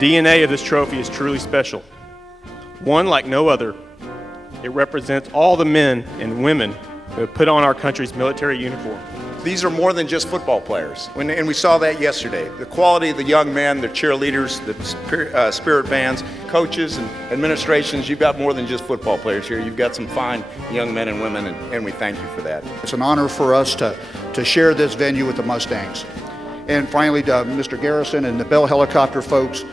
DNA of this trophy is truly special, one like no other. It represents all the men and women who have put on our country's military uniform. These are more than just football players, and we saw that yesterday. The quality of the young men, the cheerleaders, the spirit bands, coaches and administrations, you've got more than just football players here. You've got some fine young men and women, and we thank you for that. It's an honor for us to share this venue with the Mustangs. And finally, to Mr. Garrison and the Bell Helicopter folks,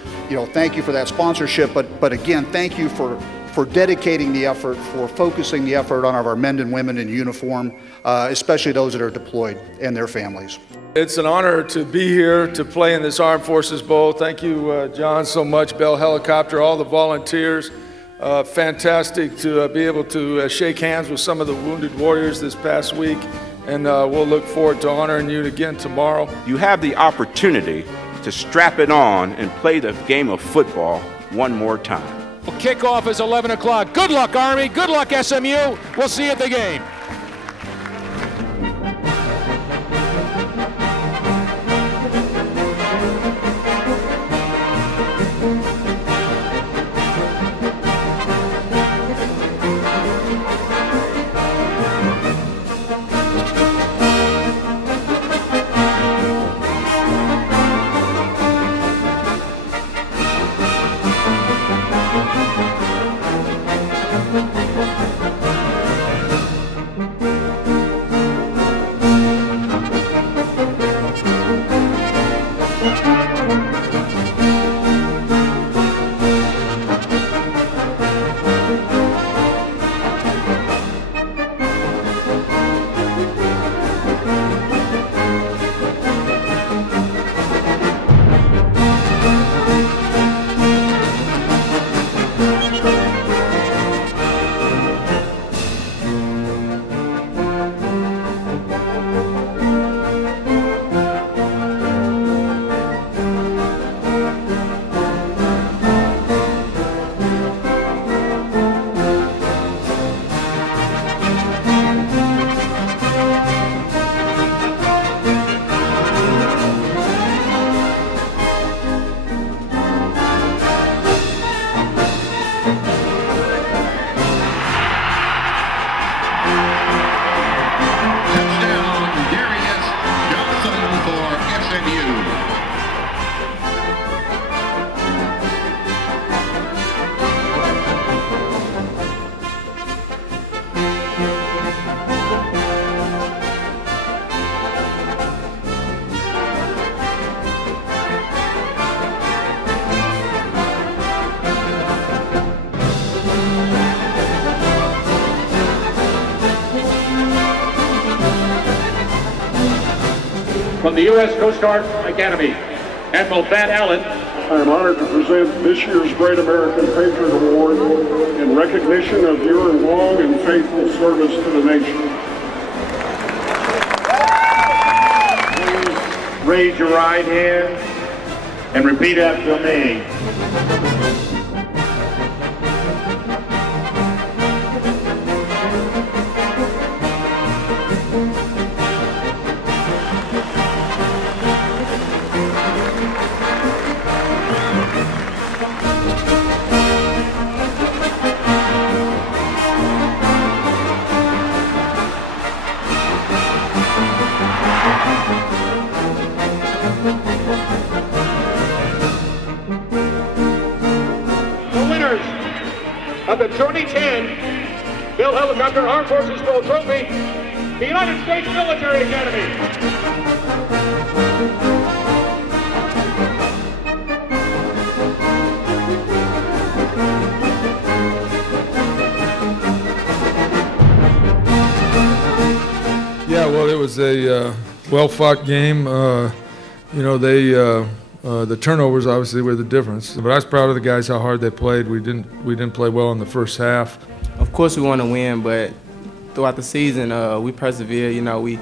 thank you for that sponsorship, but again, thank you for dedicating the effort, for focusing the effort on our men and women in uniform, especially those that are deployed and their families. It's an honor to be here to play in this Armed Forces Bowl. Thank you, John, so much, Bell Helicopter, all the volunteers. Fantastic to be able to shake hands with some of the wounded warriors this past week, and we'll look forward to honoring you again tomorrow. You have the opportunity to strap it on and play the game of football one more time. Kickoff is 11 o'clock. Good luck, Army. Good luck, SMU. We'll see you at the game. From the U.S. Coast Guard Academy, Admiral Thad Allen. I am honored to present this year's Great American Patriot Award in recognition of your long and faithful service to the nation. Please raise your right hand and repeat after me. Of the 2010 Bell Helicopter Armed Forces Bowl Trophy, the United States Military Academy. Yeah, well, it was a well-fought game. The turnovers obviously were the difference, but I was proud of the guys how hard they played. We didn't play well in the first half. Of course, we want to win, but throughout the season, we persevered. We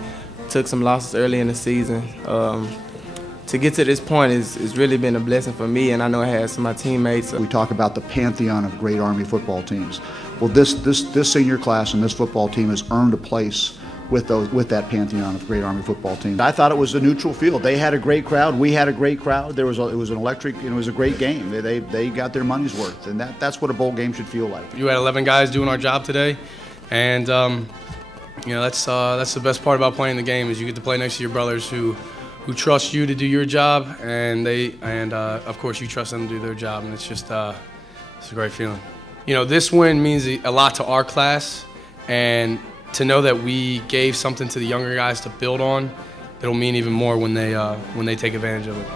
took some losses early in the season. To get to this point is really been a blessing for me, and I know it has some of my teammates. We talk about the pantheon of great Army football teams. Well, this senior class and this football team has earned a place with that pantheon of great Army football teams. I thought it was a neutral field. They had a great crowd. We had a great crowd. It was an electric. It was a great game. They got their money's worth, and that's what a bowl game should feel like. You had 11 guys doing our job today, and that's the best part about playing the game is you get to play next to your brothers who trust you to do your job, and of course you trust them to do their job, and it's just it's a great feeling. This win means a lot to our class, and to know that we gave something to the younger guys to build on, it'll mean even more when they take advantage of it.